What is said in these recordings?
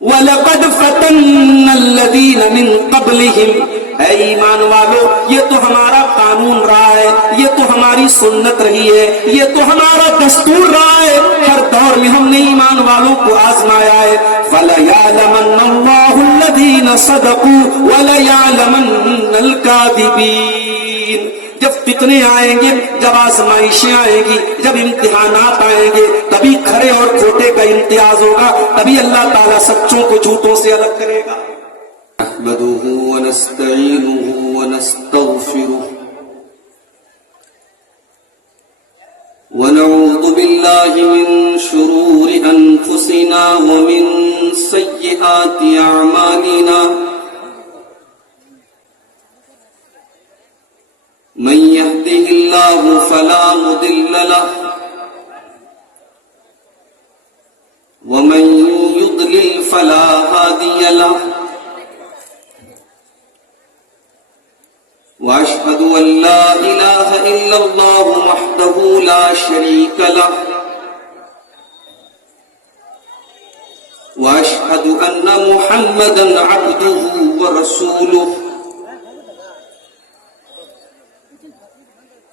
وَلَقَدْ فَتَنَّا الَّذِينَ مِن قَبْلِهِمْ، اے ایمان والو یہ تو ہمارا قانون رہا ہے، یہ تو ہماری سنت رہی ہے، یہ تو ہمارا دستور رہا ہے، ہر دور میں ہم نے ایمان والوں کو آزمایا ہے۔ فَلَيَعْلَمَنَّ اللَّهُ الَّذِينَ صَدَقُوا وَلَيَعْلَمَنَّ الْكَاذِبِينَ۔ جب فتنے آئیں گے، جب آزمائشیں آئیں گی، جب امتحانات آئیں گے، تبھی کھرے اور کھوٹے کا امتیاز ہوگا، تبھی اللہ تعالیٰ سچوں کو جھوٹوں سے الگ کرے گا۔ نحمده ونستعينه ونستغفره ونعوذ بالله من شرور أنفسنا ومن سيئات أعمالنا، من يهده الله فلا مضل له ومن يضلل فلا هادي له، وأشهد أن لا إله إلا الله وحده لا شريك له، وأشهد أن محمدا عبده ورسوله۔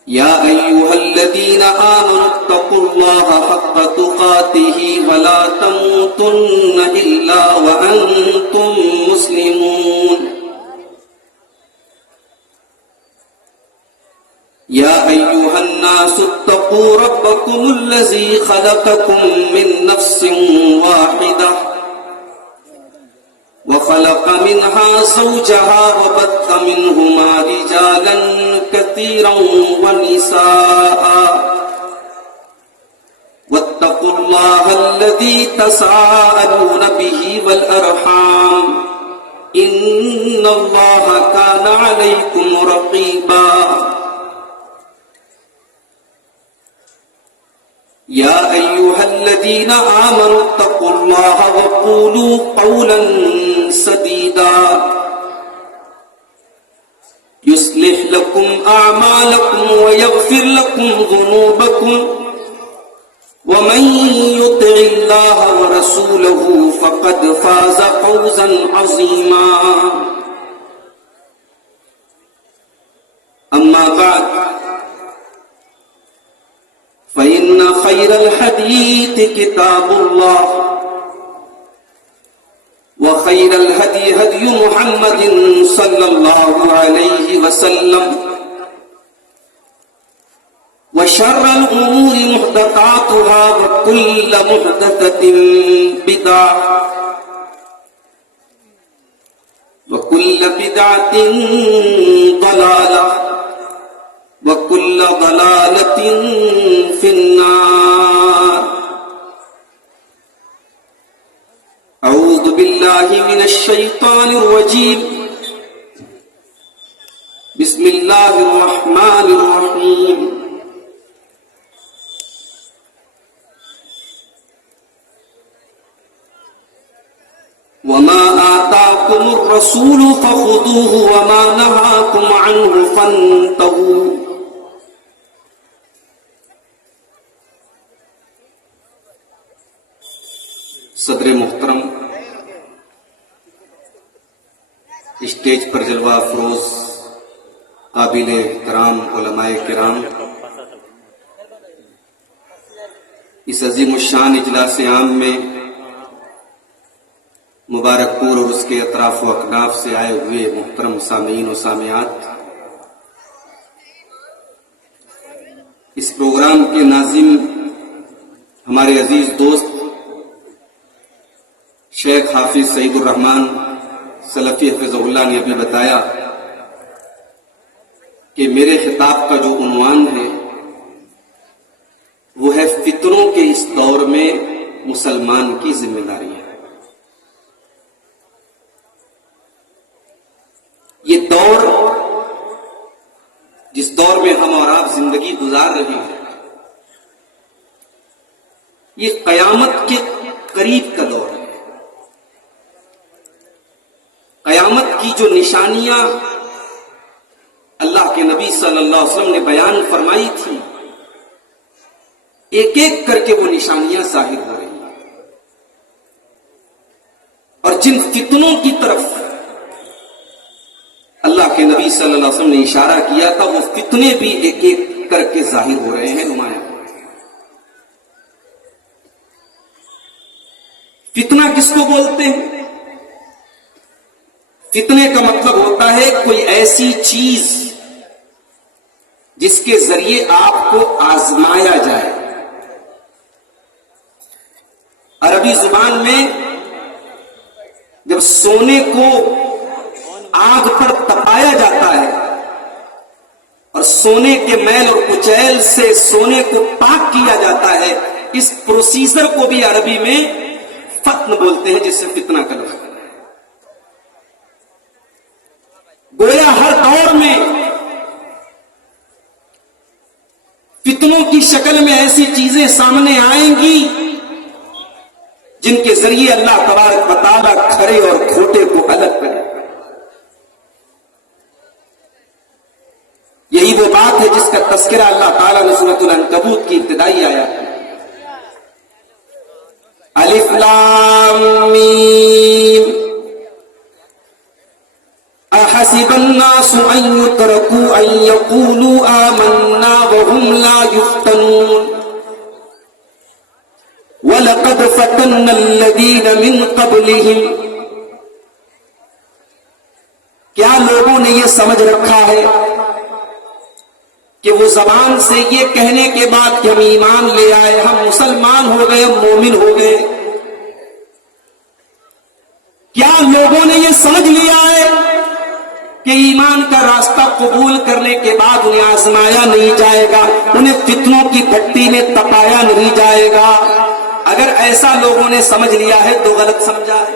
يا أيها الذين آمنوا اتقوا الله حق تقاته ولا تموتن إلا وأنتم مسلمون۔ يا أيها الناس اتقوا ربكم الذي خلقكم من نفس واحدة وخلق منها زوجها وبث منهما رجالا كثيرا ونساء، واتقوا الله الذي تساءلون به والأرحام إن الله كان عليكم رقيبا۔ يا أيها الذين آمنوا اتقوا الله وقولوا قولا سديدا يصلح لكم أعمالكم ويغفر لكم ذنوبكم، ومن يطع الله ورسوله فقد فاز فوزا عظيما۔ أما بعد، فإن خير الحديث كتاب الله، وخير الهدي هدي محمد صلى الله عليه وسلم، وشر الأمور محدثاتها وكل محدثة بدعة وكل بدعة ضلالة وكل ضلالة في النار۔ أعوذ بالله من الشيطان الرجيم، بسم الله الرحمن الرحيم۔ وما آتاكم الرسول فخذوه وما نهاكم عنه فانتهوا۔ صدر محترم، اسٹیج پر جلوہ افروز قابل احترام علماء کرام، اس عظیم الشان اجلاس عام میں مبارک پور اور اس کے اطراف و اکناف سے آئے ہوئے محترم سامعین و سامعات، اس پروگرام کے ناظم ہمارے عزیز دوست شیخ حافظ سعید الرحمن سلفی حفظہ اللہ نے ابھی بتایا کہ میرے خطاب کا جو عنوان ہے وہ ہے فتنوں کے اس دور میں مسلمان کی ذمہ داری ہے۔ یہ دور، جس دور میں ہم اور آپ زندگی گزار رہے ہیں، یہ قیامت کے قریب کا دور ہے۔ قیامت کی جو نشانیاں اللہ کے نبی صلی اللہ علیہ وسلم نے بیان فرمائی تھی، ایک ایک کر کے وہ نشانیاں ظاہر ہو رہی ہیں، جن فتنوں کی طرف اللہ کے نبی صلی اللہ علیہ وسلم نے اشارہ کیا تھا وہ فتنے بھی ایک ایک کر کے ظاہر ہو رہے ہیں، نمایاں۔ فتنہ کس کو بولتے ہیں؟ فتنے کا مطلب ہوتا ہے کوئی ایسی چیز جس کے ذریعے آپ کو آزمایا جائے۔ عربی زبان میں جب سونے کو آگ پر تپایا جاتا ہے اور سونے کے میل اور کچیل سے سونے کو پاک کیا جاتا ہے، اس پروسیجر کو بھی عربی میں فتن بولتے ہیں، جس سے فتنہ کا لفظ ہے۔ گویا ہر دور میں فتنوں کی شکل میں ایسی چیزیں سامنے آئیں گی جن کے ذریعے اللہ تبارک و تعالیٰ کھرے اور کھوٹے کو الگ کرے۔ یہی وہ بات ہے جس کا تذکرہ اللہ تعالیٰ نے سورۃ العنکبوت کی ابتدائی آیات میں الف لام میم احسب الناس ان يتركوا ان يقولوا آمنا وهم لا يفتنون وَلَقَدْ فَتَنَّ الَّذِينَ مِن قَبْلِهِمْ۔ کیا لوگوں نے یہ سمجھ رکھا ہے کہ وہ زبان سے یہ کہنے کے بعد کہ ہم ایمان لے آئے، ہم مسلمان ہو گئے، ہم مومن ہو گئے، کیا لوگوں نے یہ سمجھ لیا ہے کہ ایمان کا راستہ قبول کرنے کے بعد انہیں آزمایا نہیں جائے گا، انہیں فتنوں کی بھٹی میں تپایا نہیں جائے گا؟ اگر ایسا لوگوں نے سمجھ لیا ہے تو غلط سمجھا ہے۔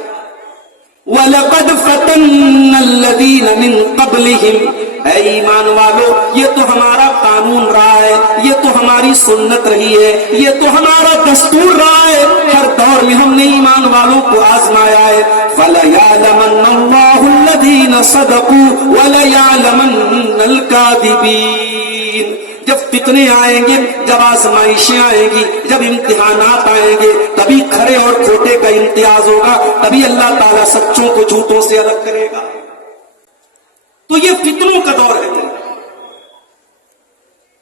وَلَقَدْ فَتَنَّ الَّذِينَ مِن قَبْلِهِمْ، اے ایمان والو یہ تو ہمارا قانون رہا ہے، یہ تو ہماری سنت رہی ہے، یہ تو ہمارا دستور رہا ہے، ہر دور میں ہم نے ایمان والوں کو آزمایا ہے۔ فَلَيَعْلَمَنَّ اللَّهُ الَّذِينَ صَدَقُوا وَلَيَعْلَمَنَّ الْكَاذِبِينَ۔ جب فتنے آئیں گے، جب آزمائشیں آئیں گی، جب امتحانات آئیں گے، تبھی کھرے اور کھوٹے کا امتیاز ہوگا، تبھی اللہ تعالیٰ سچوں کو جھوٹوں سے الگ کرے گا۔ تو یہ فتنوں کا دور ہے،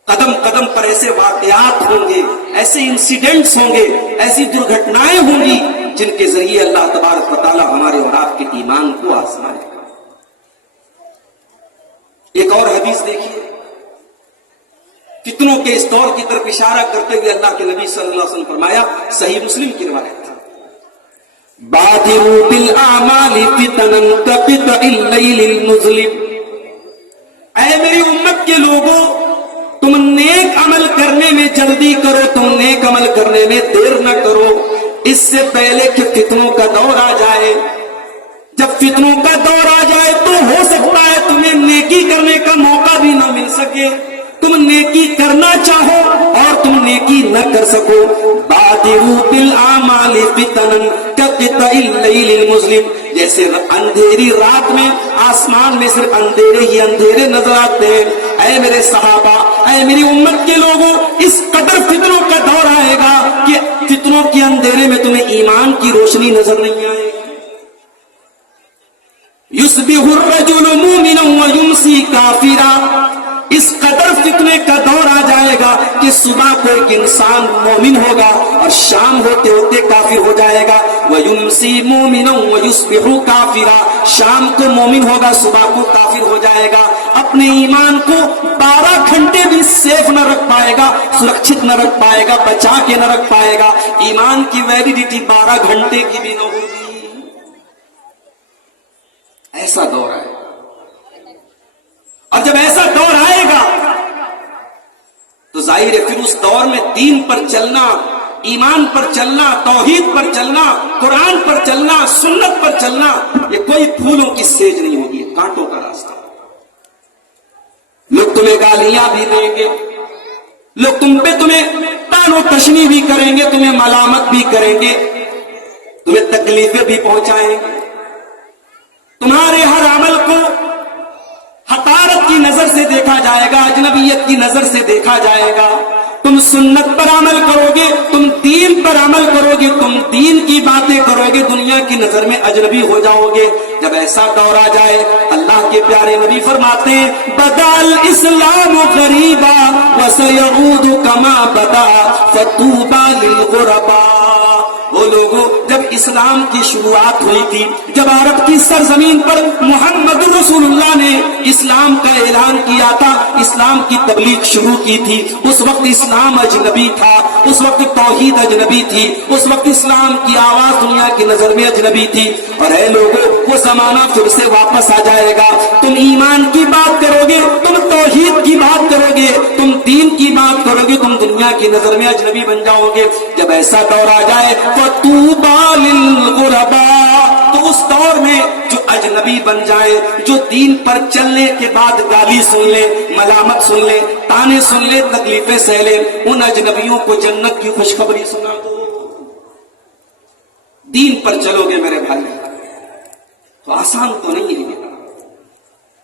قدم قدم پر ایسے واقعات ہوں گے، ایسے انسیڈنٹس ہوں گے، ایسی درگھٹنائیں ہوں گی جن کے ذریعے اللہ تبارک و تعالیٰ ہمارے اور آپ کے ایمان کو آزمائے گا۔ ایک اور حدیث دیکھیے، فتنوں کے اس دور کی طرف اشارہ کرتے ہوئے اللہ کے نبی صلی اللہ علیہ وسلم فرمایا، صحیح مسلم کی روایت ہے، بادروا بالاعمال فتنا كقطع الليل المظلم۔ اے میری امت کے لوگوں، تم نیک عمل کرنے میں جلدی کرو، تم نیک عمل کرنے میں دیر نہ کرو، اس سے پہلے کہ فتنوں کا دور آ جائے۔ جب فتنوں کا دور آ جائے تو ہو سکتا ہے تمہیں نیکی کرنے کا موقع بھی نہ مل سکے، تم نیکی کرنا چاہو اور تم نیکی نہ کر سکو۔ بادروا بالاعمال فتنا كقطع الليل المظلم، جیسے اندھیری رات میں آسمان میں صرف اندھیرے ہی اندھیرے نظر آتے ہیں۔ اے میرے صحابہ، اے میری امت کے لوگوں، اس قدر فتنوں کا دور آئے گا کہ فتنوں کے اندھیرے میں تمہیں ایمان کی روشنی نظر نہیں آئے گی۔ یصبح الرجل مؤمنا ویمسی کافرا، اس قدر فتنے کا دور آ جائے گا کہ صبح کو ایک انسان مومن ہوگا اور شام ہوتے ہوتے کافر ہو جائے گا۔ وَيُمْسِي مُؤْمِنًا وَيُصْبِحُ كَافِرًا، شام کو مومن ہوگا، صبح کو کافر ہو جائے گا۔ اپنے ایمان کو 12 گھنٹے بھی سیف نہ رکھ پائے گا، سرکشت نہ رکھ پائے گا، بچا کے نہ رکھ پائے گا، ایمان کی ویلیڈیٹی 12 گھنٹے کی بھی نہ ہوگی۔ ایسا دور ہے، اور جب ایسا دور آئے گا تو ظاہر ہے پھر اس دور میں دین پر چلنا، ایمان پر چلنا، توحید پر چلنا، قرآن پر چلنا، سنت پر چلنا، یہ کوئی پھولوں کی سیج نہیں ہوگی، کانٹوں کا راستہ۔ لوگ تمہیں گالیاں بھی دیں گے، لوگ تمہیں تان و تشنی بھی کریں گے، تمہیں ملامت بھی کریں گے، تمہیں تکلیفیں بھی پہنچائیں گے، تمہارے ہر عمل کو حقارت کی نظر سے دیکھا جائے گا، اجنبیت کی نظر سے دیکھا جائے گا، تم سنت پر عمل کرو گے، تم دین پر عمل کرو گے، تم دین کی باتیں کرو گے، دنیا کی نظر میں اجنبی ہو جاؤ گے۔ جب ایسا دور آ جائے، اللہ کے پیارے نبی فرماتے ہیں بدا الاسلام غریبا وسیعود کما بدا فطوبى للغرباء۔ وہ لوگوں، جب اسلام کی شروعات ہوئی تھی، جب عرب کی سرزمین پر محمد رسول اللہ نے اسلام کا اعلان کیا تھا، اسلام کی تبلیغ شروع کی تھی، اس وقت اسلام اجنبی تھا، اس وقت توحید اجنبی تھی، اس وقت اسلام کی آواز دنیا کی نظر میں اجنبی تھی۔ اور اے لوگوں، وہ زمانہ پھر سے واپس آ جائے گا، تم ایمان کی بات کرو گے، تم توحید کی بات کرو گے، تم دین کی بات کرو گے، تم دنیا کی نظر میں اجنبی بن جاؤ گے۔ جب ایسا دور آ جائے فَطُوبَى لِلْغُرَبَاء، تو اس دور میں جو اجنبی بن جائے، جو دین پر چلنے کے بعد گالی سن لے، ملامت سن لے، تانے سن لے، تکلیفیں سہ لے، ان اجنبیوں کو جنت کی خوشخبری سنا دو۔ دین پر چلو گے میرے بھائی تو آسان تو نہیں ہے،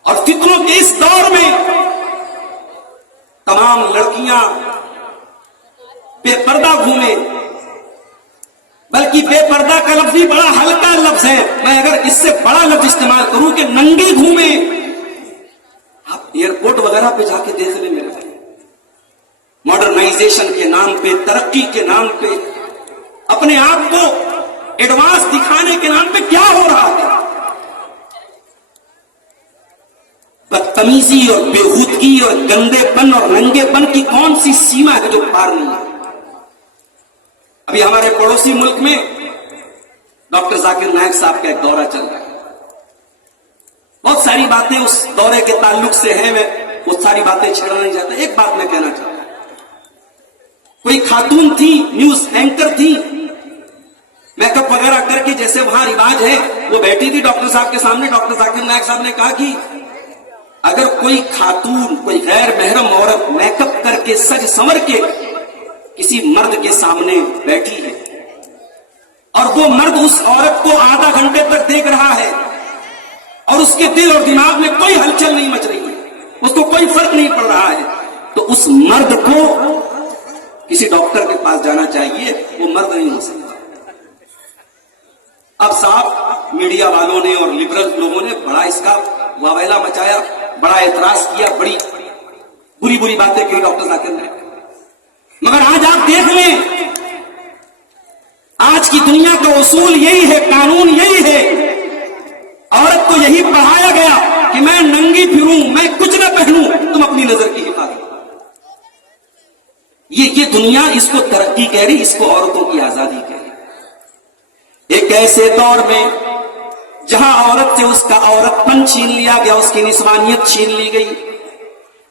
اور فتنوں کے اس دور میں تمام لڑکیاں بے پردہ گھومیں، بلکہ بے پردہ کا لفظ بھی بڑا ہلکا لفظ ہے، میں اگر اس سے بڑا لفظ استعمال کروں کہ ننگی گھومیں۔ آپ ایئرپورٹ وغیرہ پہ جا کے دیکھ لیں میرے بھائی، ماڈرنائزیشن کے نام پہ، ترقی کے نام پہ، اپنے آپ کو ایڈوانس دکھانے کے نام پہ کیا ہو رہا ہے؟ بدتمیزی اور بےہودگی اور گندے پن اور ننگے پن کی کون سی سیما ہے جو پار نہیں ہے؟ ابھی ہمارے پڑوسی ملک میں ڈاکٹر ذاکر نائک صاحب کا ایک دورہ چل رہا ہے، بہت ساری باتیں اس دورے کے تعلق سے ہیں، میں وہ ساری باتیں چھیڑنا نہیں چاہتا۔ ایک بات میں کہنا چاہتا ہوں، کوئی خاتون تھی، نیوز اینکر تھی، میک اپ وغیرہ کر کے جیسے وہاں رواج ہے، وہ بیٹھی تھی ڈاکٹر صاحب کے سامنے۔ ڈاکٹر ذاکر نائک صاحب نے کہا کہ اگر کوئی خاتون، کوئی غیر محرم عورت میک اپ کر کے سج سنور کے کسی مرد کے سامنے بیٹھی ہے اور وہ مرد اس عورت کو آدھا گھنٹے تک دیکھ رہا ہے اور اس کے دل اور دماغ میں کوئی ہلچل نہیں مچ رہی ہے، اس کو کوئی فرق نہیں پڑ رہا ہے، تو اس مرد کو کسی ڈاکٹر کے پاس جانا چاہیے، وہ مرد نہیں ہو سکتا۔ اب صاحب میڈیا والوں نے اور لبرل لوگوں نے بڑا اس کا واویلا مچایا، بڑا اعتراض کیا، بڑی بری بری باتیں کی ڈاکٹر ذاکر نے۔ مگر آج آپ دیکھ لیں، آج کی دنیا کا اصول یہی ہے، قانون یہی ہے، عورت کو یہی پڑھایا گیا کہ میں ننگی پھروں، میں کچھ نہ پہنوں، تم اپنی نظر کی حفاظت۔ یہ دنیا اس کو ترقی کہہ رہی، اس کو عورتوں کی آزادی کہہ رہی۔ ایک ایسے دور میں جہاں عورت سے اس کا عورت پن چھین لیا گیا، اس کی نسوانیت چھین لی گئی،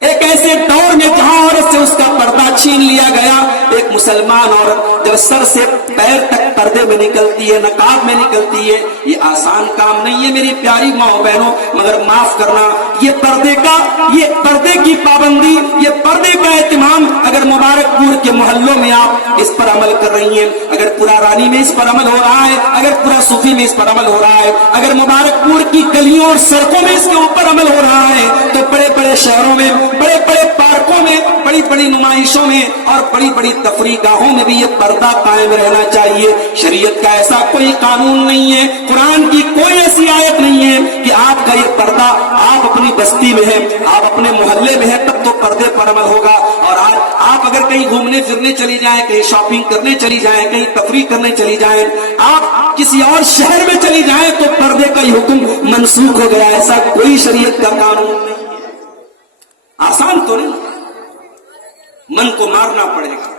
ایک ایسے دور میں جہاں عورت سے اس کا پردہ چھین لیا گیا، ایک مسلمان عورت جب سر سے پیر تک پردے میں نکلتی ہے، نقاب میں نکلتی ہے، یہ آسان کام نہیں ہے میری پیاری ماں بہنوں، مگر معاف کرنا، یہ پردے کی پابندی، یہ پردے کا اہتمام اگر مبارک پور کے محلوں میں آپ اس پر عمل کر رہی ہیں، اگر پورا رانی میں اس پر عمل ہو رہا ہے، اگر پورا صوفی میں اس پر عمل ہو رہا ہے، اگر مبارک پور کی گلیوں اور سڑکوں میں اس کے اوپر عمل ہو رہا ہے، تو بڑے بڑے شہروں میں، بڑے بڑے پارکوں میں، بڑی بڑی نمائشوں میں اور بڑی بڑی تفریح گاہوں میں بھی یہ پردہ قائم رہنا چاہیے۔ شریعت کا ایسا کوئی قانون نہیں ہے، قرآن کی کوئی ایسی آیت نہیں ہے کہ آپ کا یہ پردہ، آپ اپنی بستی میں ہیں، آپ اپنے محلے میں ہیں، تب تو پردے پر عمل ہوگا۔ اور آج آپ اگر کہیں گھومنے پھرنے چلی جائیں، کہیں شاپنگ کرنے چلی جائیں، کہیں تفریح کرنے چلی جائیں، آپ کسی اور شہر میں چلی جائیں تو پردے کا یہ حکم منسوخ ہو گیا۔ ایسا کوئی شریعت کا قانون نہیں ہے۔ آسان تو نہیں، من کو مارنا پڑے گا۔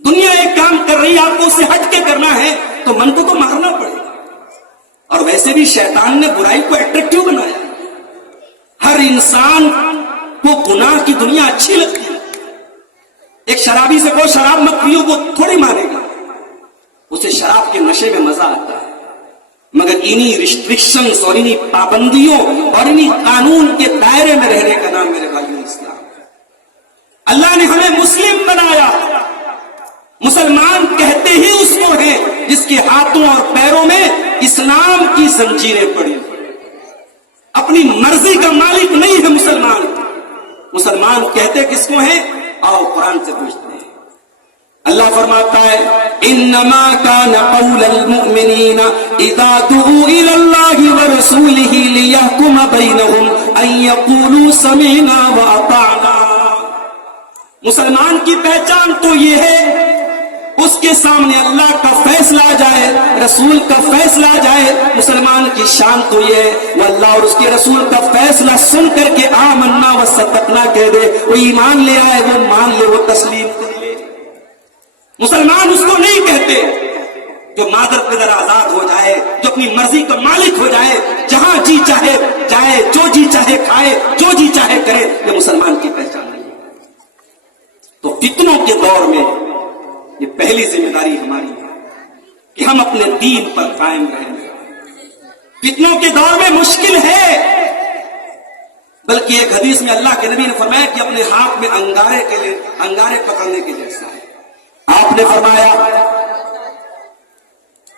دنیا ایک کام کر رہی ہے، آپ کو اس سے ہٹ کے کرنا ہے تو من کو تو مارنا پڑے گا۔ اور ویسے بھی شیطان نے برائی کو اٹریکٹیو بنایا، ہر انسان کو گناہ کی دنیا اچھی لگتی ہے۔ ایک شرابی سے کہو شراب مت پیو، وہ تھوڑی مانے گا، اسے شراب کے نشے میں مزہ آتا ہے۔ مگر انہی ریسٹرکشنز اور انہی پابندیوں اور انہی قانون کے دائرے میں رہنے کا نام میرے بھائیوں اسلام ہے۔ اللہ نے ہمیں مسلم بنایا، مسلمان کہتے ہی اس کو ہیں جس کے ہاتھوں اور پیروں میں اسلام کی زنجیریں پڑی، اپنی مرضی کا مالک نہیں ہے مسلمان۔ مسلمان کہتے کس کو ہیں؟ आओ कुरान से पूछते हैं। अल्लाह फरमाता है इन्नमा कान कौलल मुमिनीना इज़ा दुऊ इलल्लाहि व रसूलिही लियहकुम बैनहुम अन यक़ूलू समीना व अताना। मुसलमान की पहचान तो ये है उसके सामने अल्लाह का फैसला आ जाए, रसूल का फैसला आ जाए। मुसलमान की शान तो ये है वो अल्लाह और उसके रसूल का फैसला सुन करके आमन्ना व सद्दक़ना कह दे, वो ईमान ले आए, वो मान ले, वो तस्लीम कर ले। मुसलमान उसको नहीं कहते जो मादर पिदर आजाद हो जाए, जो अपनी मर्जी का मालिक हो जाए, जहां जी चाहे जाए, जो जी चाहे खाए, जो जी चाहे करे। ये मुसलमान की पहचान नहीं है। तो फितनों के दौर में ये पहली जिम्मेदारी हमारी है कि हम अपने दीन पर कायम रहें। फितनों के दौर में मुश्किल है, बल्कि एक हदीस में अल्लाह के नबी ने फरमाया कि अपने हाथ में अंगारे पकड़ने के जैसा है। आपने फरमाया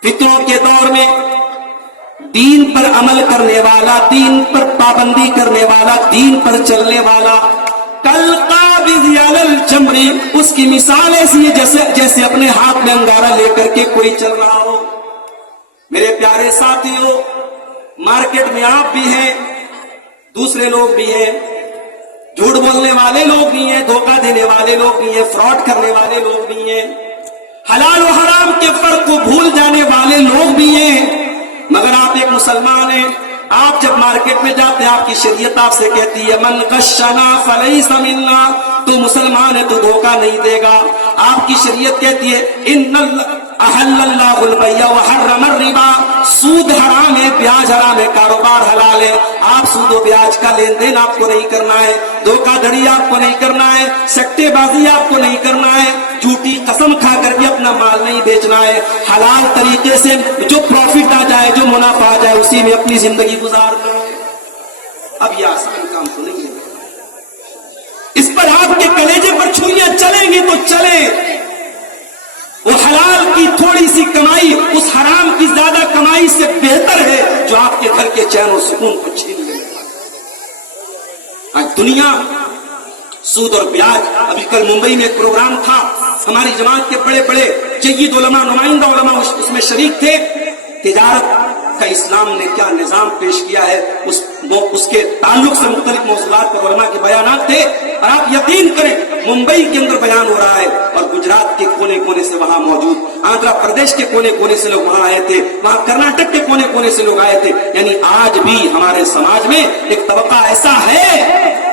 फितनों के दौर में दीन पर अमल करने वाला, दीन पर पाबंदी करने वाला, दीन पर चलने वाला कल काबिज़ अलल जमरी, उसकी मिसाल ऐसी है जैसे अपने हाथ में अंगारा लेकर के कोई चल रहा हो। मेरे प्यारे साथियों, मार्केट में आप भी हैं, दूसरे लोग भी हैं, झूठ बोलने वाले लोग भी हैं, धोखा देने वाले लोग भी हैं, फ्रॉड करने वाले लोग भी हैं, हलाल और हराम के फर्क को भूल जाने वाले लोग भी हैं। मगर आप एक मुसलमान हैं। आप जब मार्केट में जाते हैं, आपकी शरीयत आपसे कहती है मन गश्शना फलैसा मिन्ना, तू मुसलमान है, तू धोखा नहीं देगा। आपकी शरीयत कहती है इन्नल अहल्लल्लाहुल बै'a व हर्रमर रिबा, सूद हराम है, ब्याज हराम है, कारोबार हलाल है। आप सूद और ब्याज का लेन देन आपको नहीं करना है, धोखाधड़ी आपको नहीं करना है, सट्टेबाजी आपको नहीं करना है, झूठी कसम खाकर भी अपना माल नहीं बेचना है। हलाल तरीके से जो प्रॉफिट आ जाए, जो मुनाफा आ जाए, उसी में अपनी जिंदगी गुजारना है। अब ये आसान काम तो नहीं है। इस पर आपके कलेजे पर छुरियां चलेंगी तो चले। वो हलाल की थोड़ी सी कमाई उस हराम की ज्यादा कमाई से बेहतर है जो आपके घर के चैन और सुकून को छीन ले। आज दुनिया सूद और ब्याज, अभी कल मुंबई में एक प्रोग्राम था, हमारी जमात के बड़े बड़े जय्यद उलमा, नुमाइंदा उलमा उसमें शरीक थे। तिजारत का इस्लाम ने क्या निजाम पेश किया है उसके ताल्लुक से मुख्तलिफ मौजूदात पर उलमा के बयानात थे। और आप यकीन करें, मुंबई के अंदर बयान हो रहा है और गुजरात के कोने कोने से वहां मौजूद, आंध्र प्रदेश के कोने कोने से लोग वहां आए थे, वहां कर्नाटक के कोने कोने से लोग आए थे। यानी आज भी हमारे समाज में एक तबका ऐसा है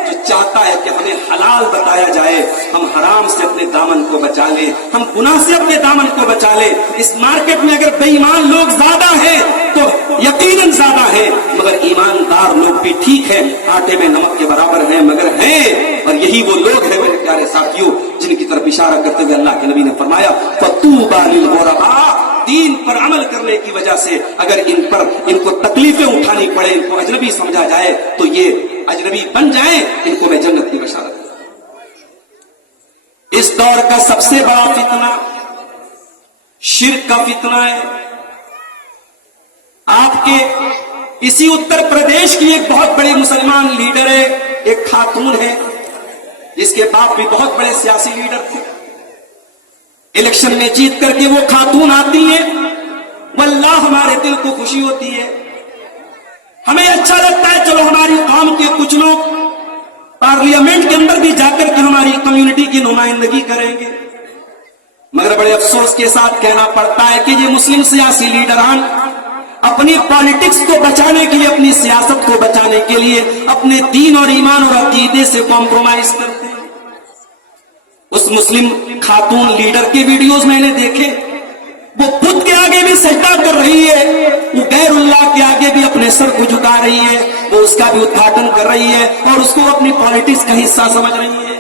जो चाहता है कि हमें हलाल बताया जाए, हम हराम से अपने दामन को बचा ले, हम गुनाह से अपने दामन को बचा ले। इस मार्केट में अगर बेईमान लोग ज्यादा हैं तो यकीनन ज्यादा है, मगर ईमानदार लोग भी ठीक है, आटे में नमक के बराबर हैं, मगर हैं। और यही वो लोग हैं मेरे प्यारे साथियों जिनकी तरफ इशारा करते हुए अल्लाह के नबी ने फरमाया फतूबा लिल गुरबा, दीन पर अमल करने की वजह से अगर इनको तकलीफें उठानी पड़े, इनको अजनबी समझा जाए तो ये अजनबी बन जाए, इनको मैं जन्नत की बशारत दूं। इस दौर का सबसे बड़ा फितना शिर्क का फितना है। आपके इसी उत्तर प्रदेश की एक बहुत बड़ी मुसलमान लीडर है, एक खातून है जिसके बाप भी बहुत बड़े सियासी लीडर थे। इलेक्शन में जीत करके वो खातून आती है, वल्लाह हमारे दिल को खुशी होती है, हमें अच्छा लगता है। चलो हमारी कौम के कुछ लोग पार्लियामेंट के अंदर भी जाकर के हमारी कम्युनिटी की नुमाइंदगी करेंगे, मगर बड़े अफसोस के साथ कहना पड़ता है कि ये मुस्लिम सियासी लीडरान अपनी पॉलिटिक्स को बचाने के लिए, अपनी सियासत को बचाने के लिए अपने दीन और ईमान और अकीदे से कॉम्प्रोमाइज करते हैं। उस मुस्लिम खातून लीडर के वीडियोस मैंने देखे, वो बुत के आगे भी सजदा कर रही है, वो गैरुल्लाह के आगे भी अपने सर को झुका रही है, वो उसका भी उद्घाटन कर रही है और उसको अपनी पॉलिटिक्स का हिस्सा समझ रही है।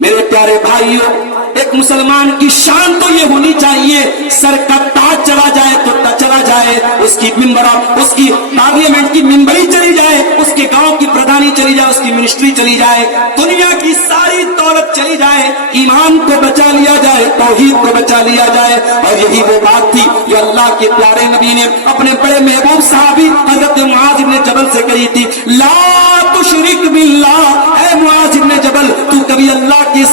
मेरे प्यारे भाइयों, एक मुसलमान की शान तो ये होनी चाहिए, सर का ताज चला जाए तो चला जाए, उसकी पार्लियामेंट की मिंबरी चली जाए, उसके गांव की प्रधानी चली जाए, उसकी मिनिस्ट्री चली जाए, दुनिया की सारी दौलत चली जाए, ईमान को बचा लिया जाए, तौहीद को बचा लिया जाए। और यही वो बात थी जो अल्लाह के प्यारे नबी ने अपने बड़े महबूब साहबी हजरत मुआज इब्न जबल से कही थी, ला तुशरिक बिल्लाह, ऐ मुआज इब्न जबल, तू कभी अल्लाह के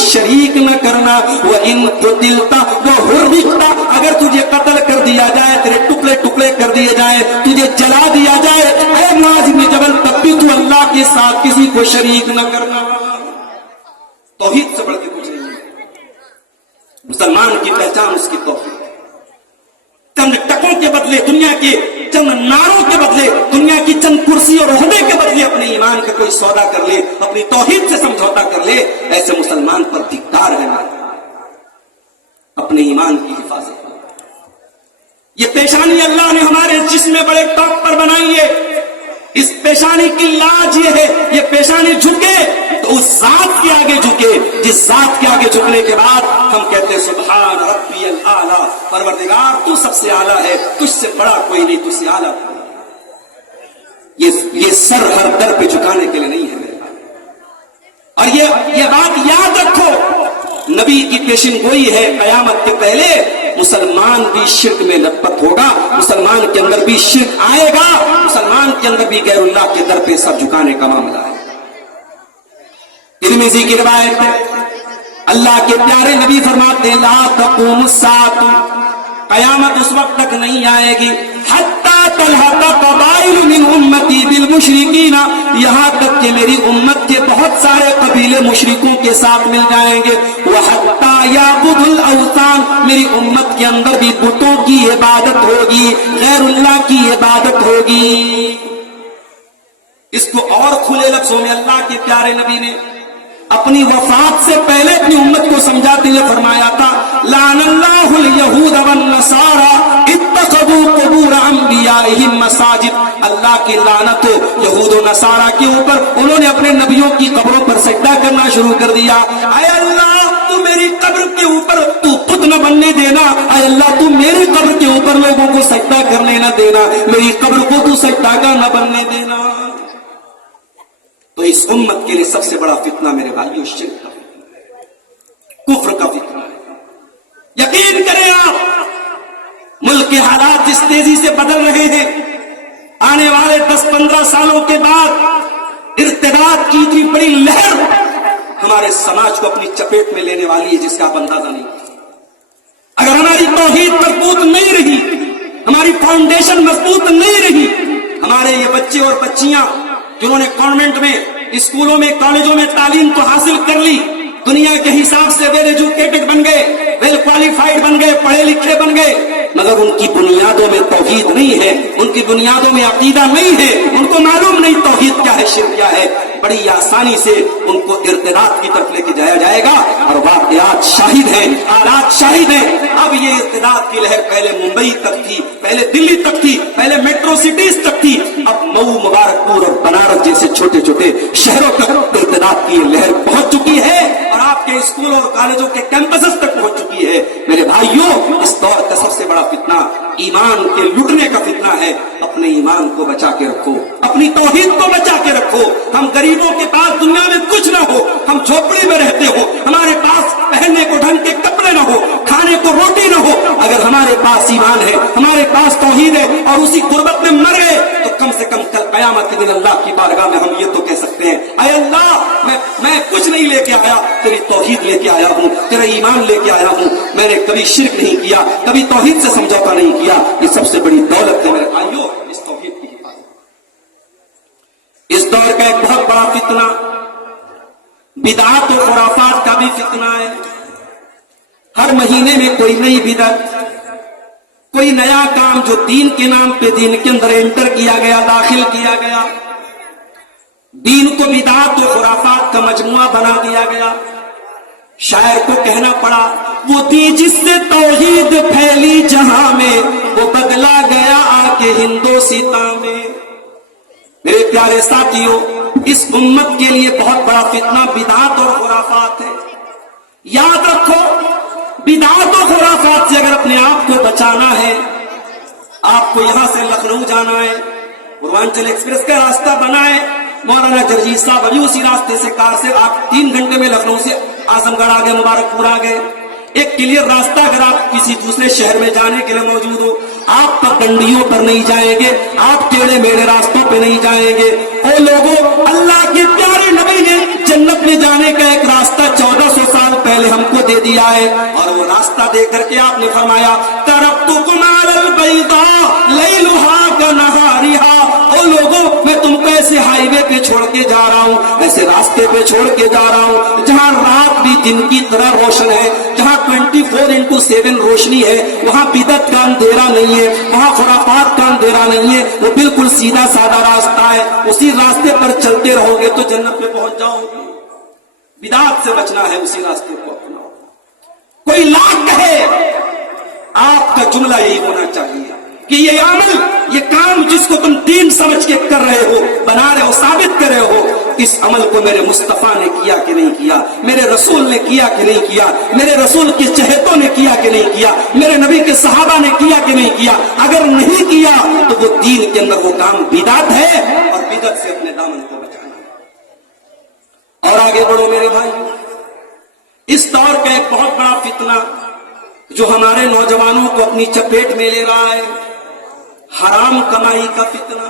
شریک نہ کرنا. وَإِن قُتِلْتَ وَحُرِّقْتَ اگر تجھے قتل کر دیا جائے, تیرے ٹکڑے ٹکڑے کر دیے جائیں, تجھے جلا دیا جائے, اے معاذ بن جبل تب بھی تو اللہ کے ساتھ کسی کو شریک نہ کرنا. توحید سے بڑھ کے کچھ نہیں ہے. مسلمان کی پہچان اس کی توحید. چند ٹکوں کے بدلے, دنیا کے چند ناروں کے بدلے, دنیا کی چند کرسی اور عہدے کے بدلے اپنے ایمان کا کوئی سودا کر لے, اپنی توحید سے سمجھوتا کر لے, ایسے مسلمان پر ಧಿಕ್ಕಾರ ہے. اپنے ایمان کی حفاظت. یہ پیشانی اللہ نے ہمارے جسم میں بڑے ٹاپ پر بنائی ہے. اس پیشانی کی لاج یہ ہے, یہ پیشانی جھکے تو اس ذات کے آگے جھکے جس ذات کے آگے جھکنے کے بعد ہم کہتے ہیں سبحان ربی الاعلی, پروردگار تو سب سے اعلیٰ ہے, تجھ سے بڑا کوئی نہیں, تجھ سے اعلیٰ. یہ سر ہر در پہ جھکانے کے لیے نہیں ہے میرے بھائی. اور یہ بات یاد رکھو, نبی کی پیشن گوئی ہے قیامت کے پہلے مسلمان بھی شرک میں لپت ہوگا, مسلمان کے اندر بھی شرک آئے گا, مسلمان کے اندر بھی غیر اللہ کے در پہ سر جھکانے کا معاملہ ہے. ترمذی کی روایت ہے, اللہ کے پیارے نبی فرماتے ہیں لا تقوم الساعۃ, قیامت اس وقت تک نہیں آئے گی حتی تلحق قبائل من امتی بالمشرکین, یہاں تک کہ میری امت کے بہت سارے قبیلے مشرکوں کے ساتھ مل جائیں گے. وحتی یعبد الاوثان, میری امت کے اندر بھی بتوں کی عبادت ہوگی, غیر اللہ کی عبادت ہوگی. اس کو اور کھلے لفظوں میں اللہ کے پیارے نبی نے اپنی وفات سے پہلے اپنی امت کو سمجھاتے ہوئے فرمایا تھا لعن اللہ الیہود والنصارى اتخذوا قبور انبیائہم مساجد, اللہ کی لعنت ہو یہود و نصارہ کے اوپر, انہوں نے اپنے نبیوں کی قبروں پر سجدہ کرنا شروع کر دیا. اے اللہ تو میری قبر کے اوپر تو خود نہ بننے دینا, اے اللہ تو میری قبر کے اوپر لوگوں کو سجدہ کرنے نہ دینا, میری قبر کو تو سجدہ کا نہ بننے دینا. تو اس امت کے لیے سب سے بڑا فتنہ میرے بھائیو شرک کا فتنہ ہے, کفر کا فتنہ ہے. یقین کریں آپ, ملک کے حالات جس تیزی سے بدل رہے ہیں, آنے والے 10-15 سالوں کے بعد ارتداد کی اتنی بڑی لہر ہمارے سماج کو اپنی چپیٹ میں لینے والی ہے جس کا آپ اندازہ نہیں. اگر ہماری توحید مضبوط نہیں رہی, ہماری فاؤنڈیشن مضبوط نہیں رہی, ہمارے یہ بچے اور بچیاں جنہوں نے کانوینٹ میں, اسکولوں میں, کالجوں میں تعلیم تو حاصل کر لی, دنیا کے حساب سے ویل ایجوکیٹڈ بن گئے, ویل کوالیفائڈ بن گئے, پڑھے لکھے بن گئے, مگر ان کی بنیادوں میں توحید نہیں ہے, ان کی بنیادوں میں عقیدہ نہیں ہے, ان کو معلوم نہیں توحید کیا ہے, شرک کیا ہے. بڑی آسانی سے ان کو ارتداد کی طرف لے کے جایا جائے گا, اور واقعات شاہد ہیں, حالات شاہد ہیں. اب یہ ارتداد کی لہر پہلے ممبئی تک تھی, پہلے دلی تک تھی, پہلے میٹرو سٹیز تک تھی, اب مئو, مبارکپور اور بنارس جیسے چھوٹے چھوٹے شہروں تک ارتداد کی لہر پہنچ چکی ہے, اور آپ کے اسکولوں اور کالجوں کے کیمپسز تک پہنچ چکی ہے. میرے بھائیوں, اس دور کا سب سے بڑا فتنہ ایمان کے لٹنے کا فتنہ ہے. اپنے ایمان کو بچا کے رکھو, اپنی توحید کو بچا کے رکھو. ہم غریبوں کے پاس دنیا میں کچھ نہ ہو, ہم جھوپڑی میں رہتے ہو, ہمارے پاس پہننے کو ڈھنگ کے کپڑے نہ ہو, کھانے کو روٹی نہ ہو, اگر ہمارے پاس ایمان ہے, ہمارے پاس توحید ہے, اور اسی غربت میں مر گئے, تو کم سے کم کل قیامت کے دن اللہ کی بارگاہ میں ہم یہ تو کہہ سکتے ہیں اے اللہ میں کچھ نہیں لے کے آیا, تیری توحید لے کے آیا ہوں, تیرا ایمان لے کے آیا ہوں. میں نے کبھی شرک نہیں کیا, کبھی توحید سے سمجھوتا نہیں کیا. یہ سب سے بڑی دولت ہے میرے بھائیوں, اس توحید کی حفاظت. اس دور کا ایک بہت بڑا فتنہ بدعات و خرافات کا بھی فتنہ ہے. ہر مہینے میں کوئی نئی بدعت, کوئی نیا کام جو دین کے نام پہ دین کے اندر انٹر کیا گیا, داخل کیا گیا, دین کو بدعات و خرافات کا مجموعہ بنا دیا گیا. شاعر کو کہنا پڑا وہ تھی جس سے توحید پھیلی جہاں میں, وہ بدلا گیا آ کے ہندوستاں میں. میرے پیارے ساتھیوں, اس امت کے لیے بہت بڑا فتنہ بدعات اور خرافات ہے. یاد رکھو, بدعات و خرافات سے اگر اپنے آپ کو بچانا ہے, آپ کو یہاں سے لکھنؤ جانا ہے, پوروانچل ایکسپریس کا راستہ بنا ہے, مولانا جرجیت صاحب ابھی اسی راستے سے کار سے آپ 3 گھنٹے میں لکھنؤ سے اعظم گڑھ آ گئے, مبارکپور آ گئے. ایک کلیئر راستہ اگر آپ کسی دوسرے شہر میں جانے کے لیے موجود ہو, آپ پگڈنڈیوں پر نہیں جائیں گے, آپ ٹیڑے میڑے راستوں پہ نہیں جائیں گے. او لوگوں, اللہ کے پیارے نبی نے جنت में जाने का एक रास्ता 1400 साल पहले हमको दे दिया है, और वो रास्ता दे करके आपने फरमाया तरक्तुकुम अलल बैदा लैलुहा कनहारिहा। ओ लोगों, मैं तुमको ऐसे हाईवे पे छोड़ के जा रहा हूँ, ऐसे रास्ते पे छोड़ के जा रहा हूँ जहाँ रात भी दिन की तरह रोशन है, जहाँ 24/7 रोशनी है, वहाँ बिदत का अंधेरा नहीं है, वहाँ खुराफात का अंधेरा नहीं है, वो बिल्कुल सीधा साधा रास्ता है। उसी रास्ते पर चलते रहोगे तो जन्नत में पहुंच जाओगे। बिदात से बचना है, उसी रास्ते को अपनाओ। कोई लाख कहे, आपका जुमला यही होना चाहिए कि ये अमल, ये काम जिसको तुम दीन समझ के कर रहे हो, बना रहे हो, साबित कर रहे हो, इस अमल को मेरे मुस्तफा ने किया कि नहीं किया, मेरे रसूल ने किया कि नहीं किया, मेरे रसूल के चहेतों ने किया कि नहीं किया, मेरे नबी के सहाबा ने किया कि नहीं किया। अगर नहीं किया तो वो दीन के अंदर वो काम बिदात है, और बिदत से अपने दामन को बचाना है। और आगे बढ़ो मेरे भाई, इस दौर का एक बहुत बड़ा फितना जो हमारे नौजवानों को अपनी चपेट में ले रहा है, हराम कमाई का फितना।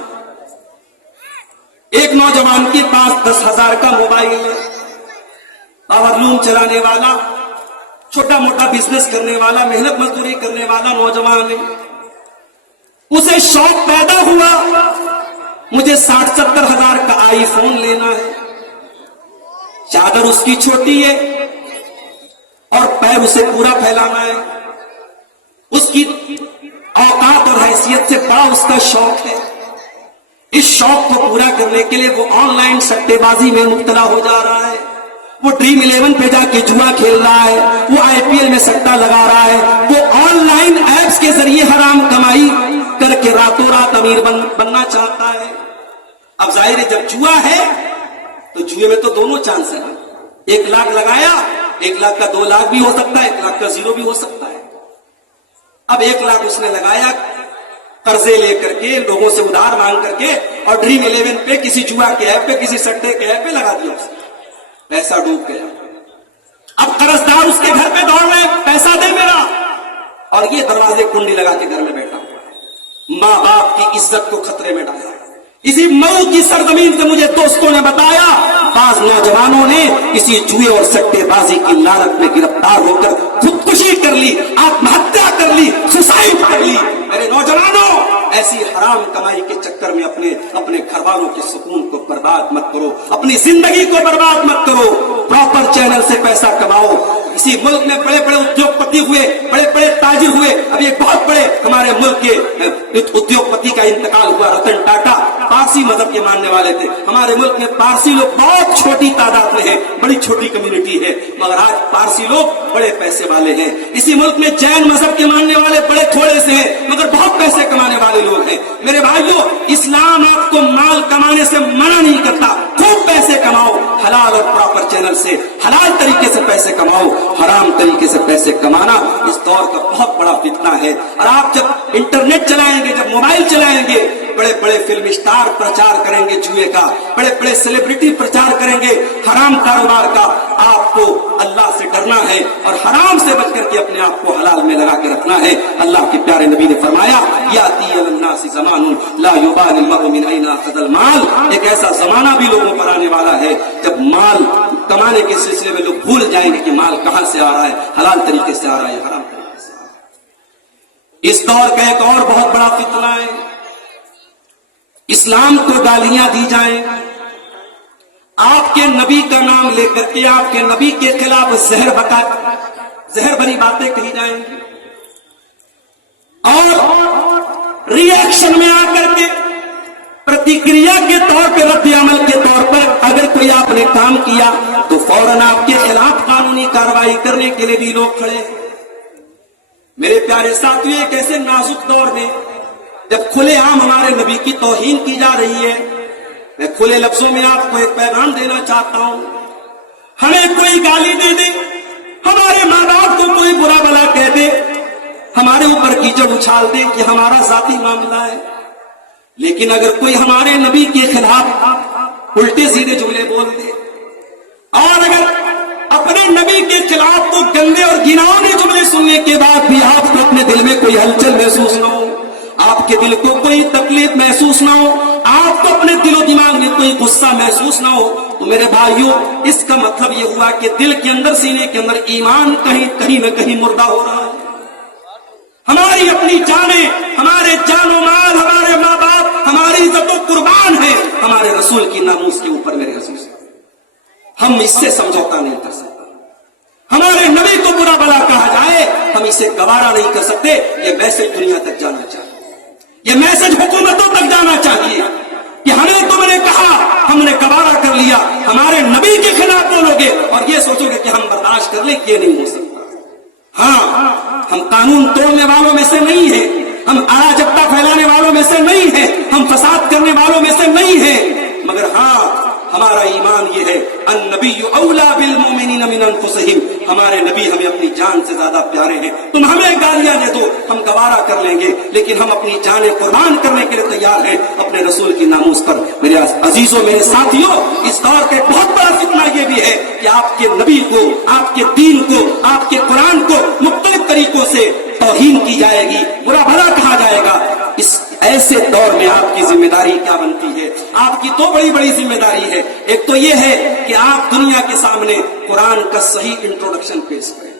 एक नौजवान के पास 10,000 का मोबाइल है, पावरलूम चलाने वाला, छोटा मोटा बिजनेस करने वाला, मेहनत मजदूरी करने वाला नौजवान है। उसे शौक पैदा हुआ, मुझे 60-70 हजार का आईफोन लेना है। चादर उसकी छोटी है और पैर उसे पूरा फैलाना है। उसकी औकात और हैसियत से बड़ा उसका शौक है। इस शौक को पूरा करने के लिए वो ऑनलाइन सट्टेबाजी में मुब्तला हो जा रहा है, वो ड्रीम 11 पे जाके जुआ खेल रहा है, वो आईपीएल में सट्टा लगा रहा है, वो ऑनलाइन एप्स के जरिए हराम कमाई करके रातों रात अमीर बनना चाहता है। अब जाहिर है, जब जुआ है तो जुए में तो दोनों चांस है। 1 लाख लगाया, 1 लाख का 2 लाख भी हो सकता है, 1 लाख का 0 भी हो सकता है। अब 1 लाख उसने लगाया कर्जे लेकर के, लोगों से उधार मांग करके, और ड्रीम 11 पे, किसी जुआ के ऐप पे, किसी सट्टे के ऐप पे लगा दिया उसने, पैसा डूब गया। अब कर्जदार उसके घर पे दौड़ रहे, पैसा दे मेरा, और ये दरवाजे कुंडी लगा के घर में बैठा हुआ है। माँ बाप की इज्जत को खतरे में डाला। इसी मऊ की सरजमीन से मुझे दोस्तों ने बताया, बाज नौजवानों ने इसी जुए और सट्टेबाजी की लानत में गिरफ्तार होकर खुदकुशी कर ली, आत्महत्या कर ली, सुसाइड कर ली। मेरे नौजवानों, ऐसी हराम कमाई के चक्कर में अपने घर वालों के सुकून को बर्बाद मत करो, अपनी जिंदगी को बर्बाद मत करो। प्रॉपर चैनल से पैसा कमाओ। इसी मुल्क में बड़े बड़े उद्योगपति हुए, बड़े बड़े ताजिर हुए। अभी एक बहुत बड़े हमारे मुल्क के उद्योगपति का इंतकाल हुआ, रतन टाटा, पारसी मजहब के मानने वाले थे। हमारे मुल्क में पारसी लोग बहुत छोटी तादाद में है, बड़ी छोटी कम्युनिटी है, मगर आज पारसी लोग बड़े पैसे वाले हैं। इसी मुल्क में जैन मजहब के मानने वाले बड़े थोड़े से हैं, मगर बहुत पैसे कमाने वाले लोग हैं। मेरे भाइयों, इस्लाम आपको माल कमाने से मना नहीं करता। खूब पैसे कमाओ, हलाल और प्रॉपर चैनल से, हलाल तरीके से पैसे कमाओ। हराम तरीके से पैसे कमाना इस दौर का बहुत बड़ा फितना है। और आप जब इंटरनेट चलाएंगे, जब मोबाइल चलाएंगे, बड़े बड़े फिल्म स्टार प्रचार करेंगे जुए का, बड़े बड़े सेलिब्रिटी प्रचार करेंगे हराम कारोबार का। आपको अल्लाह से डरना है और हराम से बच करके अपने आप को हलाल में लगा के रखना है। अल्लाह के प्यारे नबी ने फरमाया, याती अलन्नासी ज़मानुन ला युबालिल मर्'उ मिन ऐना अख़ज़ल माल। एक ऐसा जमाना भी लोगों पर आने वाला है जब माल कमाने के सिलसिले में लोग भूल जाएंगे कि माल कहां से आ रहा है, हलाल तरीके से आ रहा है, हराम तरीके से आ रहा है। इस दौर का एक और बहुत बड़ा फितना है, इस्लाम को गालियां दी जाएं, आपके नबी का नाम लेकर के आपके नबी के खिलाफ जहर भरी बातें कही जाएंगी, और रिएक्शन में आकर के प्रतिक्रिया के तौर पे, रद्द अमल के तौर पर अगर कोई आपने काम किया तो फौरन आपके खिलाफ कानूनी कार्रवाई करने के लिए भी लोग खड़े हैं। मेरे प्यारे साथियों, एक ऐसे नाजुक दौर में जब खुलेआम हमारे नबी की तौहीन की जा रही है, मैं खुले लफ्जों में आपको एक पैगाम देना चाहता हूं। हमें कोई गाली दे दे, हमारे माँ बाप को कोई बुरा भला कह दे, हमारे ऊपर कीचड़ उछाल दे कि हमारा जाती मामला है, लेकिन अगर कोई हमारे नबी के खिलाफ उल्टे सीधे जुमले बोल दे, और अगर अपने नबी के खिलाफ तो गंदे और घिनौने जुमले सुनने के बाद भी आपको अपने दिल में कोई हलचल महसूस न हो, آپ کے دل کو کوئی تکلیف محسوس نہ ہو, آپ کو اپنے دل و دماغ میں کوئی غصہ محسوس نہ ہو, تو میرے بھائیوں اس کا مطلب یہ ہوا کہ دل کے اندر, سینے کے اندر ایمان کہیں نہ کہیں مردہ ہو رہا ہے. ہماری اپنی جانیں, ہمارے جان و مال, ہمارے ماں باپ, ہماری عزت و قربان ہے ہمارے رسول کی ناموس کے اوپر. میرے عزیز, ہم اس سے سمجھوتا نہیں کر سکتے. ہمارے نبی کو برا بلا کہا جائے, ہم اسے گوارا نہیں کر سکتے. یہ میسج دنیا تک جانا چاہیے, یہ میسج حکومتوں تک جانا چاہیے کہ ہمیں تم نے کہا, ہم نے گوارا کر لیا, ہمارے نبی کے خلاف بولو گے اور یہ سوچو گے کہ ہم برداشت کر لیں, یہ نہیں ہو سکتا. ہاں, ہم قانون توڑنے والوں میں سے نہیں ہیں, ہم اراجکتا پھیلانے والوں میں سے نہیں ہیں, ہم فساد کرنے والوں میں سے نہیں ہیں, مگر ہاں ہمارا ایمان یہ ہے, النبی اولا بالمؤمنین من انفسہم, ہمارے نبی ہمیں اپنی جان سے زیادہ پیارے ہیں. تم ہمیں گالیاں دے دو, ہم گوارا کر لیں گے, لیکن ہم اپنی جانیں قربان کرنے کے لیے تیار ہیں اپنے رسول کی ناموس پر. میرے عزیزوں, میرے ساتھیوں, اس دور کے بہت بڑا فتنہ یہ بھی ہے کہ آپ کے نبی کو, آپ کے دین کو, آپ کے قرآن کو مختلف طریقوں سے توہین کی جائے گی, برا بھلا کہا جائے گا. اس ایسے دور میں آپ کی ذمہ داری کیا بنتی ہے؟ آپ کی دو بڑی ذمہ داری ہے. ایک تو یہ ہے کہ آپ دنیا کے سامنے قرآن کا صحیح انٹروڈکشن پیش کریں,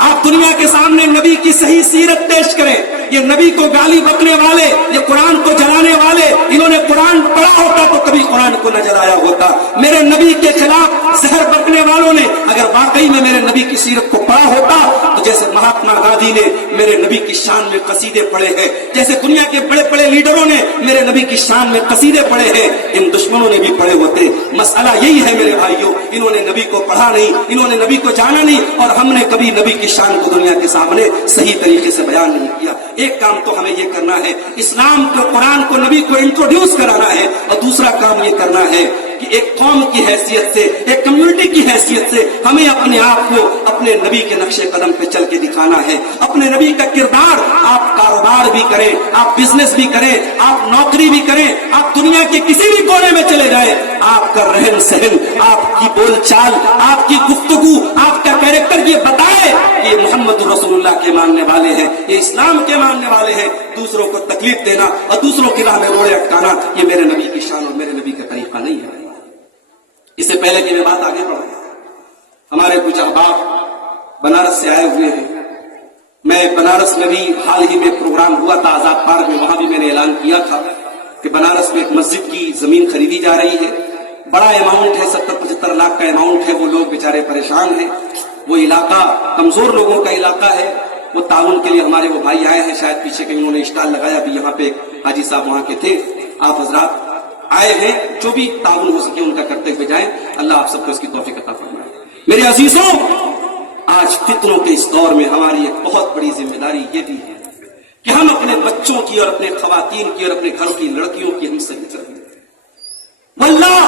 آپ دنیا کے سامنے نبی کی صحیح سیرت پیش کریں. یہ نبی کو گالی بکنے والے, یہ قرآن کو جلانے والے, انہوں نے قرآن پڑھا ہوتا تو کبھی قرآن کو نہ جلایا ہوتا. میرے نبی کے خلاف زہر بکنے والوں نے اگر واقعی میں میرے نبی کی سیرت کو پڑھا ہوتا تو جیسے مہاتما گاندھی نے میرے نبی کی شان میں قصیدے پڑھے ہیں, جیسے دنیا کے بڑے لیڈروں نے میرے نبی کی شان میں قصیدے پڑھے ہیں, ان دشمنوں نے بھی پڑھے ہوتے. مسئلہ یہی ہے میرے بھائیوں, انہوں نے نبی کو پڑھا نہیں, انہوں نے نبی کو جانا نہیں, اور ہم نے کبھی نبی کی شان کو دنیا کے سامنے صحیح طریقے سے بیان نہیں کیا. ایک کام تو ہمیں یہ کرنا ہے, اسلام کو, قرآن کو, نبی کو انٹروڈیوس کرانا ہے, اور دوسرا کام یہ کرنا ہے کہ ایک قوم کی حیثیت سے, ایک کمیونٹی کی حیثیت سے ہمیں اپنے آپ کو اپنے نبی کے نقش قدم پہ چل کے دکھانا ہے. اپنے نبی کا کردار, آپ کاروبار بھی کریں, آپ بزنس بھی کریں, آپ نوکری بھی کریں, آپ دنیا کے کسی بھی کونے میں چلے جائیں, آپ کا رہن سہن, آپ کی بول چال, آپ کی گفتگو, آپ کا کیریکٹر یہ بتائے کہ یہ محمد رسول اللہ کے ماننے والے ہیں, یہ اسلام کے ماننے والے ہیں. دوسروں کو تکلیف دینا اور دوسروں کی راہ میں روڑے اٹکانا, یہ میرے نبی کی شان اور میرے نبی کا طریقہ نہیں ہے. اس سے پہلے کہ میں بات آگے بڑھوں, ہمارے کچھ احباب بنارس سے آئے ہوئے ہیں. میں بنارس میں بھی حال ہی میں پروگرام ہوا تھا آزاد پارک میں, وہاں بھی میں نے اعلان کیا تھا کہ بنارس میں ایک مسجد کی زمین خریدی جا رہی ہے. بڑا اماؤنٹ ہے, 70-75 لاکھ کا اماؤنٹ ہے. وہ لوگ بیچارے پریشان ہیں, وہ علاقہ کمزور لوگوں کا علاقہ ہے. وہ تعاون کے لیے ہمارے وہ بھائی آئے ہیں, شاید پیچھے کہیں انہوں نے اسٹال لگایا بھی, یہاں پہ حاجی صاحب وہاں کے تھے. آپ حضرات آئے ہیں, جو بھی تعاون ہو سکے ان کا کرتے ہوئے جائیں. اللہ آپ سب کو اس کی توفیق عطا فرمائے. میرے عزیزوں, آج فتنوں کے اس دور میں ہماری ایک بہت بڑی ذمہ داری یہ بھی ہے کہ ہم اپنے بچوں کی اور اپنے خواتین کی اور اپنے گھر کی لڑکیوں کی ہم سے کریں. واللہ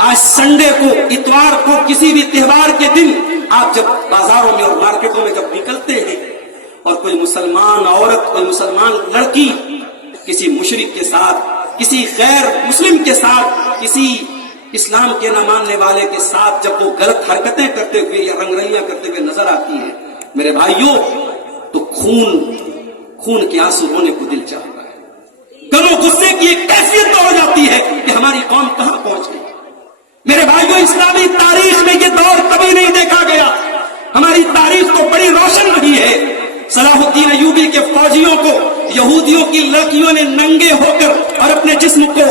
آج سنڈے کو, اتوار کو, کسی بھی تہوار کے دن آپ جب بازاروں میں اور مارکیٹوں میں جب نکلتے ہیں اور کوئی مسلمان عورت, کوئی مسلمان لڑکی کسی مشرک کے ساتھ, کسی غیر مسلم کے ساتھ, کسی اسلام کے نہ ماننے والے کے ساتھ جب وہ غلط حرکتیں کرتے ہوئے یا رنگریاں کرتے ہوئے نظر آتی ہیں میرے بھائیوں, تو خون کے آنسو رونے کو دل چاہتا ہے. غم و غصے کی ایک کیفیت ہو جاتی ہے کہ ہماری قوم کہاں پہنچ گئی. میرے بھائیوں, اسلامی تاریخ میں یہ دور کبھی نہیں دیکھا گیا. ہماری تاریخ تو بڑی روشن رہی ہے. صلاح الدین ایوبی کے فوجیوں کو یہودیوں کی لڑکیوں نے ننگے ہو کر اور اپنے جسم کو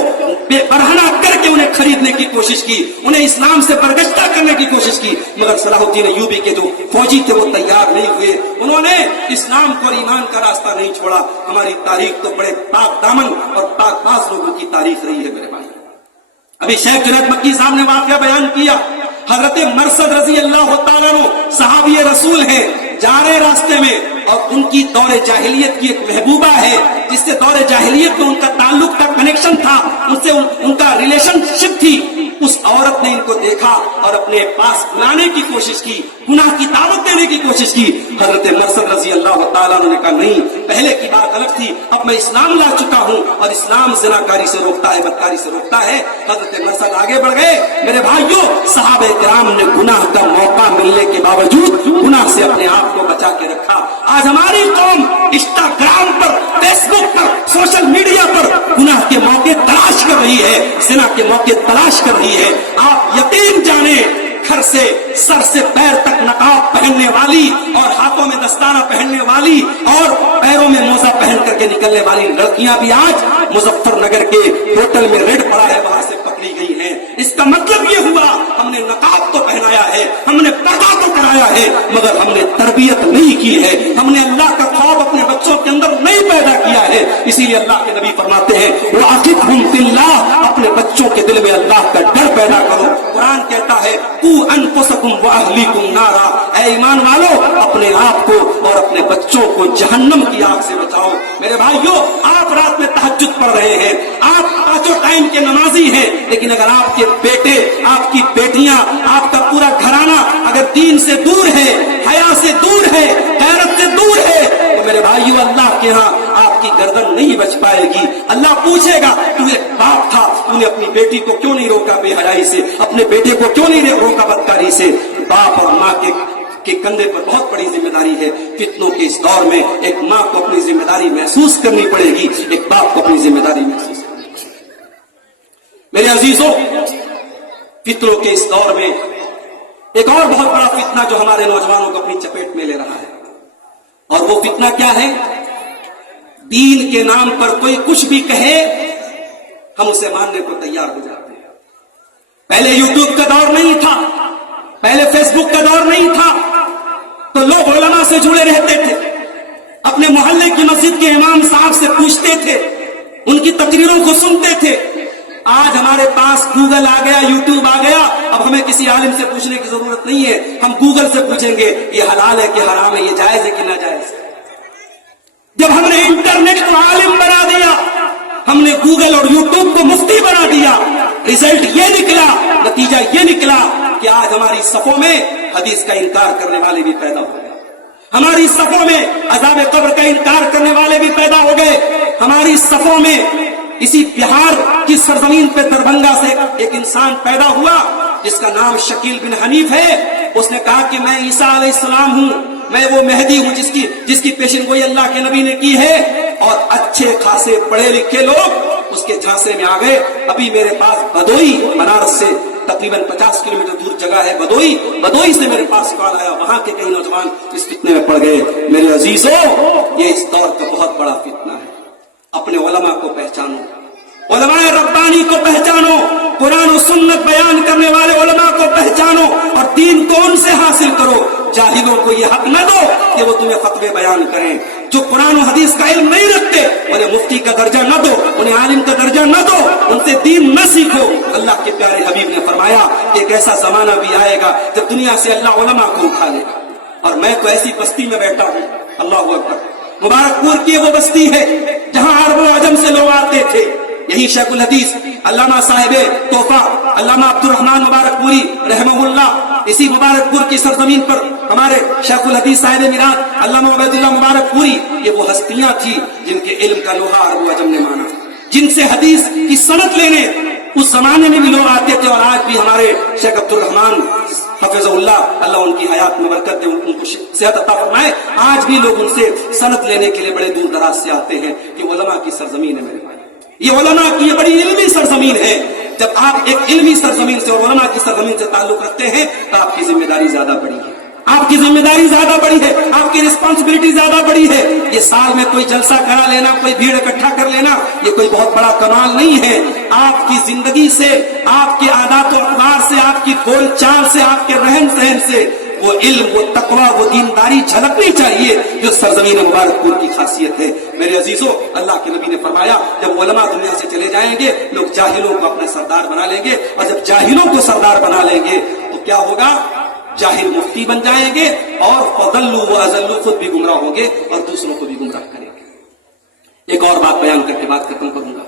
برہنہ کر کے انہیں خریدنے کی کوشش کی, انہیں اسلام سے برگشتہ کرنے کی کوشش کی, مگر صلاح الدین ایوبی کے جو فوجی تھے وہ تیار نہیں ہوئے. انہوں نے اسلام کو اور ایمان کا راستہ نہیں چھوڑا. ہماری تاریخ تو بڑے پاک دامن اور پاک باز لوگوں کی تاریخ رہی ہے. میرے بھائی, ابھی شیخ جنید مکی صاحب نے واقعہ بیان کیا. حضرت مرثد رضی اللہ تعالیٰ عنہ صحابی رسول ہیں, جا رہے راستے میں, اور ان کی دور جاہلیت کی ایک محبوبہ ہے جس سے دور جاہلیت میں ان کا تعلق تھا, کنیکشن تھا, ان سے ان کا ریلیشن شپ تھی. उस औरत ने इनको देखा और अपने पास बुलाने की कोशिश की, गुनाह की दावत देने की कोशिश की। हजरत मरसद रजी अल्लाह ताला ने कहा नहीं, पहले की बात अलग थी, अब मैं इस्लाम ला चुका हूं और इस्लाम ज़िनाकारी से रोकता है, बदकारी से रोकता है। हजरत मरसद आगे बढ़ गए। मेरे भाइयों, सहाबे किराम ने गुनाह का मौका मिलने के बावजूद गुनाह से अपने आप को बचा के रखा। आज हमारी कौम इंस्टाग्राम पर, फेसबुक पर, सोशल मीडिया पर गुनाह के मौके तलाश कर रही है, ज़िना के मौके तलाश कर रही है। आप यकीन जाने, घर से सर से पैर तक नकाब पहनने वाली और हाथों में दस्ताना पहनने वाली और पैरों में मोजा पहन करके निकलने वाली लड़कियां भी आज मुजफ्फरनगर के होटल में रेड पड़ा है, वहां से पकड़ी गई हैं। इसका मतलब ये हुआ, हमने नकाब तो पहनाया है, हमने पर्दा तो कराया है, मगर हमने तरबियत नहीं की है, हमने अल्लाह का खौफ अपने बच्चों के अंदर नहीं पैदा किया है। इसीलिए अल्लाह के नबी फरमाते हैं, वाक़िफ़हुम बिल्लाह, अपने बच्चों के दिल में अल्लाह का डर पैदा करो। कुरान कहता है, कू अनफुसकुम व अहलीकुम नारा, ऐ ईमान वालो, अपने आप को और अपने बच्चों को जहन्नम की आग से बचाओ। मेरे भाइयों, आप रात में तहज्जुद पढ़ रहे हैं, आप पांचों टाइम के नमाजी हैं, लेकिन अगर आपके बेटे, आपकी बेटियां, आपका पूरा घराना अगर दीन से दूर है, हया से दूर है, गैरत से दूर है, तो मेरे भाइयों, अल्लाह के यहाँ आपकी गर्दन नहीं बच पाएगी। अल्लाह पूछेगा, तू एक बाप था, तूने अपनी बेटी को क्यों नहीं रोका बेहयाई से, अपने बेटे को क्यों नहीं रोका बदकारी से। बाप और माँ के कंधे पर बहुत बड़ी जिम्मेदारी है। फितनों के इस दौर में एक माँ को अपनी जिम्मेदारी महसूस करनी पड़ेगी, एक बाप को अपनी जिम्मेदारी महसूस करनी पड़ेगी। मेरे अजीजों, फितनों के इस दौर में एक और बहुत बड़ा फितना जो हमारे नौजवानों को अपनी चपेट में ले रहा है, और वो फितना क्या है? दीन के नाम पर कोई कुछ भी कहे, हम उसे मानने को तैयार हो जाते हैं। पहले यूट्यूब का दौर नहीं था, पहले फेसबुक का दौर नहीं था, तो लोग उलमा से जुड़े रहते थे, अपने मोहल्ले की मस्जिद के इमाम साहब से पूछते थे, उनकी तकरीरों को सुनते थे। आज हमारे पास गूगल आ गया, यूट्यूब आ गया, अब हमें किसी आलिम से पूछने की जरूरत नहीं है, हम गूगल से पूछेंगे ये हलाल है कि हराम है, ये जायज है कि नाजायज है। जब हमने इंटरनेट को आलिम बना दिया, हमने गूगल और यूट्यूब को मुफ्ती बना दिया, रिजल्ट ये निकला, नतीजा ये निकला कि आज हमारी सफों में हदीस का इनकार करने वाले भी पैदा हो गए, हमारी सफों में अज़ाब कब्र का इनकार करने वाले भी पैदा हो गए, हमारी सफों में इसी बिहार की सरजमीन पे दरभंगा से एक इंसान पैदा हुआ जिसका नाम शकील बिन हनीफ है। उसने कहा कि मैं ईसा अलैहिस्सलाम हूं, मैं वो मेहदी हूं जिसकी पेशिनगोई अल्लाह के नबी ने की है। और अच्छे खासे पढ़े लिखे लोग उसके झांसे में आ गए। अभी मेरे पास बदोई, बनारस से तकरीबन 50 किलोमीटर दूर जगह है बदोई से मेरे पास कॉल आया, वहां के कई नौजवान इस फितने में पड़ गए। मेरे अजीजों, ये इस दौर का बहुत बड़ा फितना है। अपने उलमा को पहचानो, उलमाए रब्बानी को पहचानो, कुरान और सुन्नत बयान करने वाले उलमा को पहचानो और दीन को उनसे हासिल करो। जाहिलों को ये हक न दो कि वो तुम्हें फतवे बयान करें। जो कुरान और हदीस का इल्म नहीं रखते, उन्हें मुफ्ती का दर्जा न दो, उन्हें आलिम का दर्जा न दो, उनसे दीन न सीखो। अल्लाह के प्यारे हबीब ने फरमाया कि एक ऐसा जमाना भी आएगा जब दुनिया से अल्लाह उलमा को उठा लेगा। और मैं तो ऐसी बस्ती में बैठा हूँ, अल्लाह अकबर, मुबारकपुर की वो बस्ती है जहां अरब और अजम से लोग आते थे। यही शेखुल हदीस अल्लामा साहिबे तोहफा अल्लामा अब्दुल रहमान मुबारकपुरी रहमहुल्लाह, इसी मुबारकपुर की सरजमीन पर हमारे शेखुल हदीस साहिबे मिरात अल्लामा उबैदुल्लाह मुबारकपुरी, ये वो हस्तियां थी जिनके इल्म का लोहा अरब और अजम ने माना, जिनसे हदीस की सनद लेने उस जमाने में भी लोग आते थे। और आज भी हमारे शेख अब्दुल रहमान हफिज़हुल्लाह, अल्लाह उनकी हयात में बरकत दे, उनको सेहत अता फरमाए, आज भी लोग उनसे सनद लेने के लिए बड़े दूर दराज से आते हैं। ये उलमा की सरजमीन है मेरे भाई, ये उलमा की ये बड़ी इल्मी सरजमीन है। जब आप एक इल्मी सरजमीन से और उलमा की सरजमीन से ताल्लुक रखते हैं तो आपकी जिम्मेदारी ज्यादा बड़ी है, आपकी जिम्मेदारी ज्यादा बड़ी है, आपकी रिस्पांसिबिलिटी ज्यादा बड़ी है। ये साल में कोई जलसा करा लेना, कोई भीड़ इकट्ठा कर लेना, ये कोई बहुत बड़ा कमाल नहीं है। आपकी जिंदगी से, आपके आदत और अखबार से, आपकी बोलचाल से, आपके रहन सहन से वो इल्म, वो तकवा, वो दीनदारी झलकनी चाहिए जो सरजमीन मुबारकपुर की खासियत है। मेरे अजीजों, अल्लाह के नबी ने फरमाया जब उलमा दुनिया से चले जाएंगे, लोग जाहिलों को अपने सरदार बना लेंगे, और जब जाहिलों को सरदार बना लेंगे तो क्या होगा? जाहिल मुफ्ती बन जाएंगे और फदल्लु व अज़ल्लु, खुद भी गुमराह होंगे और दूसरों को भी गुमराह करेंगे। एक और बात बयान करके बात खत्म करूंगा।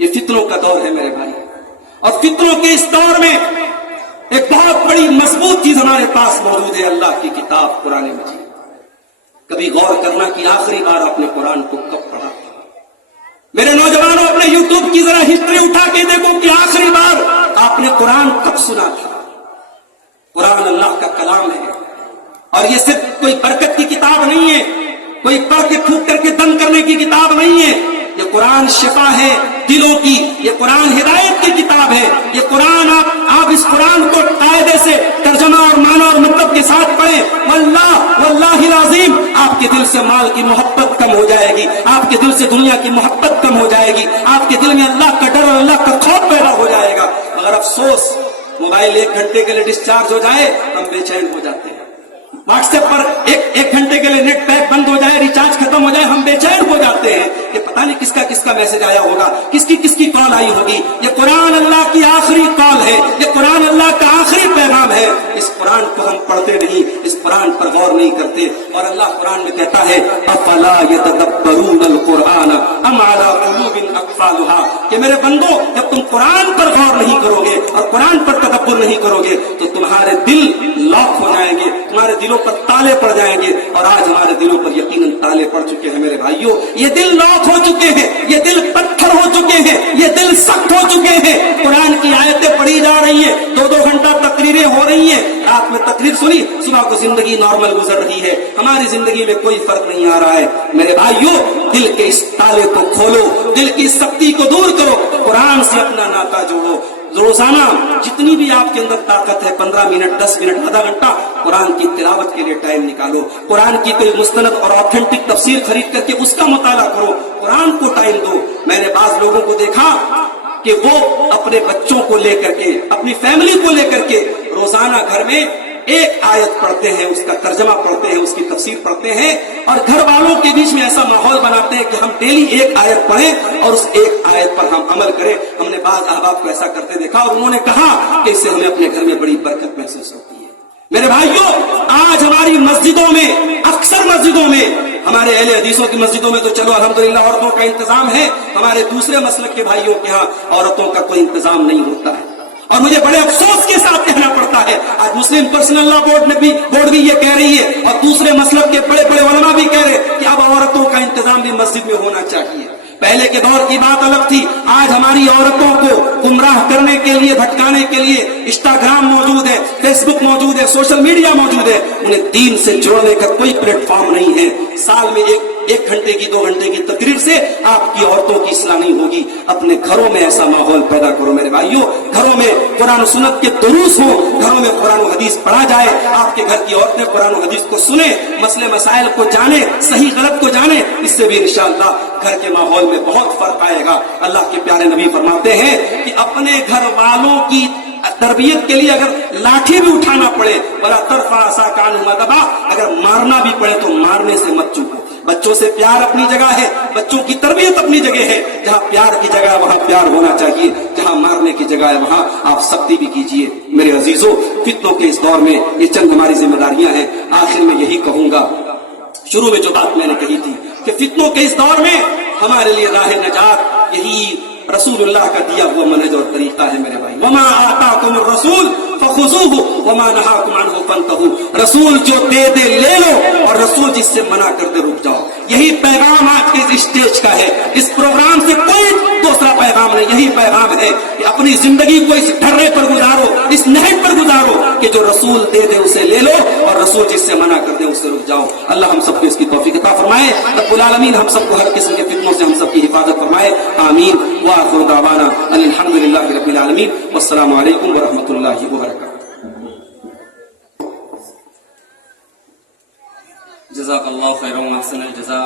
ये फितनों का दौर है मेरे भाई, اور फितनों के इस दौर में एक बहुत बड़ी मजबूत चीज हमारे पास मौजूद है, अल्लाह की किताब कुरान मजीद। कभी गौर करना कि आखिरी बार आपने कुरान को कब पढ़ा था। मेरे नौजवानों, अपने यूट्यूब की जरा हिस्ट्री उठा के देखो कि आखिरी बार आपने कुरान कब सुना था। कुरान अल्लाह का कलाम है और ये सिर्फ कोई बरकत की किताब नहीं है, कोई पढ़ के थूक करके दम करने की किताब नहीं है। ये कुरान शिफा है दिलों की, ये कुरान हिदायत की किताब है। ये कुरान आप इस कुरान को कायदे से तर्जमा और माना और मतलब के साथ पढ़ें, वल्लाहिल अज़ीम आपके दिल से माल की मोहब्बत कम हो जाएगी, आपके दिल से दुनिया की मोहब्बत कम हो जाएगी, आपके दिल में अल्लाह का डर और अल्लाह का खौफ पैदा हो जाएगा। मगर अफसोस, मोबाइल 1 घंटे के लिए डिस्चार्ज हो जाए हम बेचैन हो जाते हैं। व्हाट्सएप पर एक घंटे के लिए नेट पैक बंद हो जाए, रिचार्ज खत्म हो जाए, हम बेचैन हो जाते हैं कि पता नहीं किसका किसका मैसेज आया होगा, किसकी किसकी कॉल आई होगी। ये कुरान अल्लाह की आखिरी कॉल है, ये कुरान अल्लाह का आखिरी पैगाम है। इस कुरान को हम पढ़ते नहीं, इस कुरान पर गौर नहीं करते। और अल्लाह कुरान में कहता है अफला यतदब्बरूनल कुरान अम अला कुलूबिन अक़फ़ालुहा, कि मेरे बंदो जब तुम कुरान पर गौर नहीं करोगे और कुरान पर तदब्बुर नहीं करोगे तो तुम्हारे दिल लॉक हो जाएंगे, तुम्हारे दिलों पर ताले पड़ जाएंगे। और आज हमारे दिलों पर यकीनन ताले पड़ चुके हैं मेरे भाइयों। ये दिल लॉक हो चुके हैं, ये दिल पत्थर हो चुके हैं, ये दिल सख्त हो चुके हैं। कुरान की आयतें पढ़ी जा रही हैं, 2-2 घंटा तकरीरें हो रही हैं, रात में तकरीर सुनी, सुबह को जिंदगी नॉर्मल गुजर रही है, हमारी जिंदगी में कोई फर्क नहीं आ रहा है। मेरे भाइयों, दिल के इस ताले को खोलो, दिल की सख्ती को दूर करो, कुरान से अपना नाता जोड़ो। रोजाना जितनी भी आपके अंदर ताकत है 15 मिनट, 10 मिनट, आधा घंटा कुरान की तिलावत के लिए टाइम निकालो। कुरान की कोई मुस्तनद और ऑथेंटिक तफसीर खरीद करके उसका मुताला करो, कुरान को टाइम दो। मैंने बाज लोगों को देखा कि वो अपने बच्चों को लेकर के, अपनी फैमिली को लेकर के रोजाना घर में एक आयत पढ़ते हैं, उसका तर्जमा पढ़ते हैं, उसकी तफसीर पढ़ते हैं और घर वालों के बीच में ऐसा माहौल बनाते हैं कि हम डेली एक आयत पढ़ें और उस एक आयत पर हम अमल करें। हमने बाज अहबाब को ऐसा करते देखा और उन्होंने कहा कि इससे हमें अपने घर में बड़ी बरकत महसूस होती है। मेरे भाइयों, आज हमारी मस्जिदों में, अक्सर मस्जिदों में, हमारे अहले हदीसों की मस्जिदों में तो चलो अल्हम्दुलिल्लाह औरतों का इंतजाम है, हमारे दूसरे मसलक के भाइयों के यहाँ औरतों का कोई इंतजाम नहीं होता है। और मुझे बड़े अफसोस के साथ कहना पड़ता है, आज मुस्लिम पर्सनल लॉ बोर्ड भी ये कह रही है और दूसरे मसलब के बड़े बड़े उलमा भी कह रहे हैं कि अब औरतों का इंतजाम भी मस्जिद में होना चाहिए। पहले के दौर की बात अलग थी, आज हमारी औरतों को गुमराह करने के लिए, भटकाने के लिए इंस्टाग्राम मौजूद है, फेसबुक मौजूद है, सोशल मीडिया मौजूद है। उन्हें दीन से जोड़ने का कोई प्लेटफॉर्म नहीं है। साल में एक घंटे की, 2 घंटे की तकरीर से आपकी औरतों की इस्लाह नहीं होगी। अपने घरों में ऐसा माहौल पैदा करो मेरे भाइयों, घरों में कुरान सुन्नत के दुरूस हो, घरों में कुरान हदीस पढ़ा जाए, आपके घर की औरतें कुरान हदीस को सुने, मसले मसाइल को जाने, सही गलत को जाने। इससे भी इंशाअल्लाह घर के माहौल में बहुत फर्क आएगा। अल्लाह के प्यारे नबी फरमाते हैं कि अपने घर वालों की तरबियत के लिए अगर लाठी भी उठाना पड़े, बला तरफा आसा कान मदबा, अगर मारना भी पड़े तो मारने से मत चूको। बच्चों से प्यार अपनी जगह है, बच्चों की तरबियत अपनी जगह है। जहाँ प्यार की जगह वहाँ प्यार होना चाहिए, जहाँ मारने की जगह है वहाँ आप सख्ती भी कीजिए। मेरे अजीजों, फितनों के इस दौर में ये चंद हमारी जिम्मेदारियां हैं। आखिर में यही कहूंगा, शुरू में जो बात मैंने कही थी कि फितनों के इस दौर में हमारे लिए राह नजात यही रसूलुल्लाह का दिया हुआ मनहज और तरीका है मेरे भाई। वमा आताकुमुर रसूल फखुज़ूहु वमा नहाकुम अन्हु फंतहू। रसूल जो दे दे ले लो और रसूल जिससे मना कर दे रुक जाओ। यही पैगाम आज के इस स्टेज का है। इस प्रोग्राम से कोई दूसरा पैगाम नहीं, यही पैगाम है कि अपनी जिंदगी को इस ढर्रे पर गुजारो, इस नहज पर गुजारो कि जो रसूल दे दे उसे ले लो और रसूल जिससे मना कर दे उससे रुक जाओ। अल्लाह हम सबको इसकी तौफीक अता फरमाए। रब्बुल आलमीन हम सबको हर किस्म के फितनों से हम सबकी हिफाजत फरमाए। आमीन। व आखिरु दावाना अल्हम्दुलिल्लाहि रब्बिल आलमीन। वस्सलामु अलैकुम व रहमतुल्लाहि व बरकातहू। जज़ाकल्लाहु खैरन व अहसनल जज़ा।